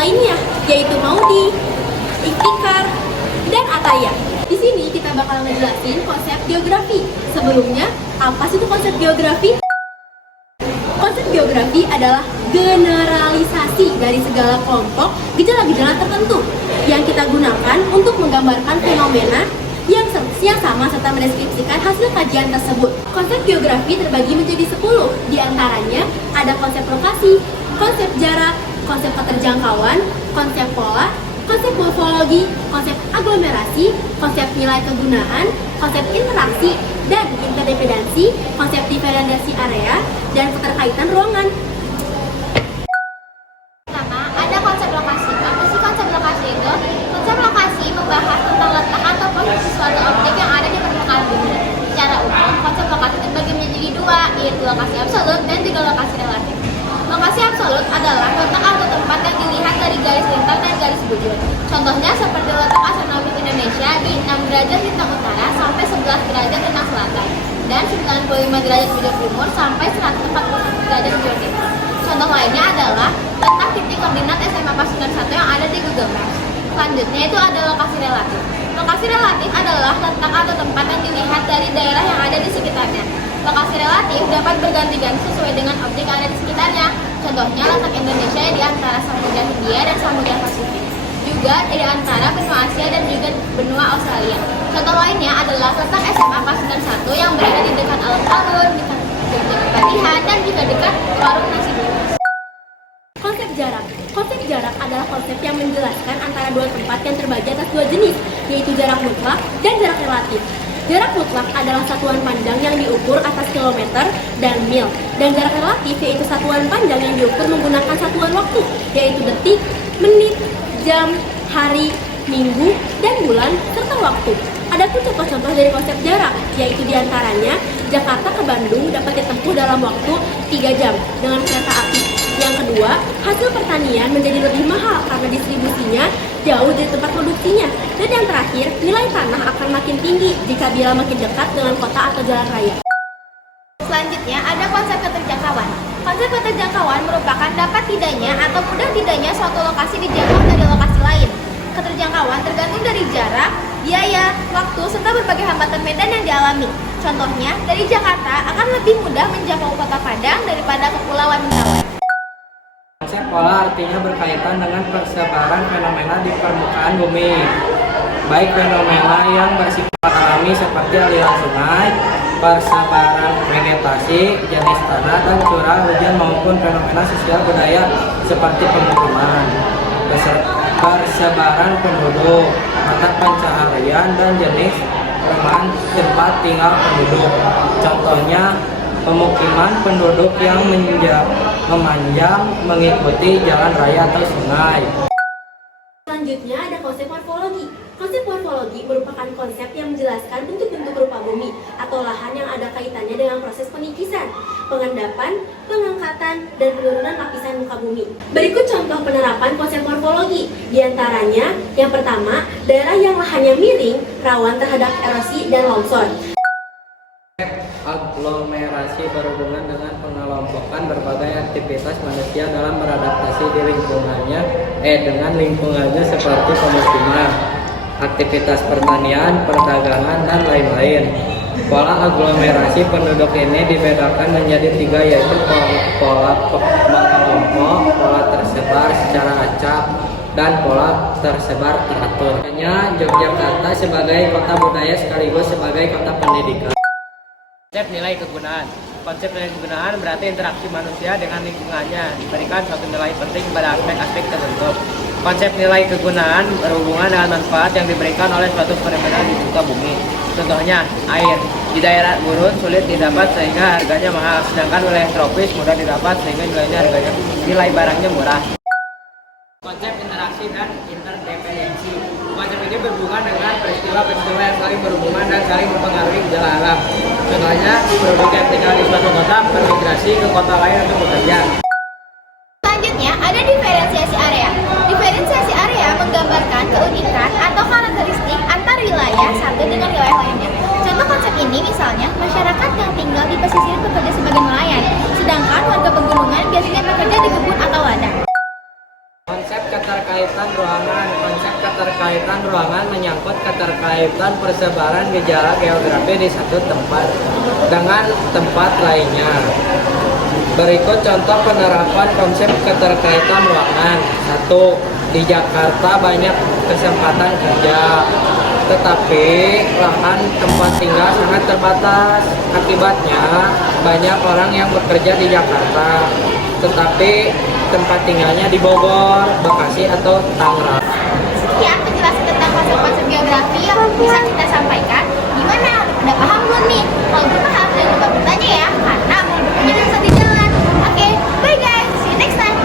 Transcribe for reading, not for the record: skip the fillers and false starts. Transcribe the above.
lainnya, yaitu Maudi, Iktikar, dan Ataya. Di sini kita bakal ngejelasin konsep geografi. Sebelumnya, apa sih itu konsep geografi? Konsep geografi adalah generalisasi dari segala kelompok gejala-gejala tertentu yang kita gunakan untuk menggambarkan fenomena yang sama serta mendeskripsikan hasil kajian tersebut. Konsep geografi terbagi menjadi 10. Di antaranya ada konsep lokasi, konsep jarak, konsep keterjangkauan, konsep pola, konsep morfologi, konsep aglomerasi, konsep nilai kegunaan, konsep interaksi dan interdependensi, konsep diferensiasi area, dan keterkaitan ruangan. Pertama, ada konsep lokasi. Apa sih konsep lokasi itu? Konsep lokasi membahas tentang letak atau posisi suatu objek yang ada di permukaan bumi. Secara umum, konsep lokasi terbagi menjadi dua, yaitu lokasi absolut dan juga lokasi relatif. Lokasi absolut adalah letak atau tempat yang dilihat dari garis lintang dan garis bujur. Contohnya seperti letak astronomis Indonesia di 6 derajat lintang utara sampai 11 derajat lintang selatan dan 95 derajat bujur timur sampai 140 derajat bujur timur. Contoh lainnya adalah letak titik koordinat SMA Pasundan 1 yang ada di Google Maps. Selanjutnya itu ada lokasi relatif. Lokasi relatif adalah letak atau tempat yang dilihat dari daerah yang ada di sekitarnya. Lokasi relatif dapat berganti-ganti sesuai dengan objek yang ada di sekitarnya. Contohnya letak Indonesia di antara Samudra Hindia dan Samudra Pasifik. Juga di antara benua Asia dan juga benua Australia. Contoh lainnya adalah letak SMA Pasundan 1 yang berada di dekat alun-alun, dekat Kepatihan, dan juga dekat warung nasi bungkus. Konsep jarak. Konsep jarak adalah konsep yang menjelaskan antara dua tempat yang terbagi atas dua jenis, yaitu jarak mutlak dan jarak relatif. Jarak mutlak adalah satuan pandang yang diukur atas kilometer dan mil, dan jarak relatif yaitu satuan pandang yang diukur menggunakan satuan waktu, yaitu detik, menit, jam, hari, minggu, dan bulan, serta waktu. Adapun contoh-contoh dari konsep jarak, yaitu diantaranya Jakarta ke Bandung dapat ditempuh dalam waktu 3 jam dengan kereta api. Yang kedua, hasil pertanian menjadi lebih mahal karena distribusinya jauh dari tempat produksinya. Dan yang terakhir, nilai tanah akan makin tinggi jika bila makin dekat dengan kota atau jalan raya. Selanjutnya ada konsep keterjangkauan. Konsep keterjangkauan merupakan dapat tidaknya atau mudah tidaknya suatu lokasi dijangkau dari lokasi lain. Keterjangkauan tergantung dari jarak, biaya, waktu, serta berbagai hambatan medan yang dialami. Contohnya, dari Jakarta akan lebih mudah menjangkau kota Padang daripada Kepulauan Mentawai. Konsep pola artinya berkaitan dengan persebaran fenomena di permukaan bumi, baik fenomena yang bersifat alami seperti aliran sungai, persebaran vegetasi, jenis tanah dan curah hujan maupun fenomena sosial budaya seperti pemukiman, persebaran penduduk, mata pencaharian dan jenis perumahan tempat tinggal penduduk. Contohnya pemukiman penduduk yang memanjang mengikuti jalan raya atau sungai. Selanjutnya ada konsep morfologi. Konsep morfologi merupakan konsep yang menjelaskan bentuk-bentuk rupa bumi atau lahan yang ada kaitannya dengan proses pengikisan, pengendapan, pengangkatan, dan penurunan lapisan muka bumi. Berikut contoh penerapan konsep morfologi. Di antaranya, yang pertama, daerah yang lahannya miring, rawan terhadap erosi dan longsor. Aglomerasi berhubungan dengan pengelompokan berbagai aktivitas manusia dalam beradaptasi di lingkungannya dengan lingkungannya seperti pemukiman, aktivitas pertanian, perdagangan, dan lain-lain. Pola aglomerasi penduduk ini dibedakan menjadi 3, yaitu pola mengelompok, pola tersebar secara acak, dan pola tersebar teratur. Hanya Yogyakarta sebagai kota budaya sekaligus sebagai kota pendidikan. Konsep nilai kegunaan. Konsep nilai kegunaan berarti interaksi manusia dengan lingkungannya diberikan suatu nilai penting pada aspek-aspek tertentu. Konsep nilai kegunaan berhubungan dengan manfaat yang diberikan oleh suatu fenomena di muka bumi. Contohnya, air. Di daerah gurun sulit didapat sehingga harganya mahal, sedangkan wilayah tropis mudah didapat sehingga nilai barangnya murah. Konsep interaksi dan interdependensi. Konsep ini berhubungan dengan peristiwa-peristiwa yang saling berhubungan dan saling mempengaruhi gejala alam. Contohnya, penduduk yang tinggal di suatu kota bermigrasi ke kota lain untuk bekerja. Selanjutnya ada diferensiasi area. Diferensiasi area menggambarkan keunikan atau karakteristik antar wilayah satu dengan wilayah lainnya. Contoh konsep ini misalnya masyarakat yang tinggal di pesisir bekerja sebagai nelayan, sedangkan warga pegunungan biasanya bekerja di kebun atau ladang. Konsep keterkaitan ruangan. Konsep keterkaitan ruangan menyangkut keterkaitan persebaran gejala geografi di satu tempat dengan tempat lainnya. Berikut contoh penerapan konsep keterkaitan ruangan. 1. Di Jakarta banyak kesempatan kerja, tetapi lahan tempat tinggal sangat terbatas. Akibatnya, banyak orang yang bekerja di Jakarta, tetapi tempat tinggalnya di Bogor, Bekasi, atau Tangerang. Sekian penjelasan tentang konsep-konsep geografi yang bisa kita sampaikan. Gimana? Udah paham belum nih? Kalau belum paham, jangan lupa bertanya ya.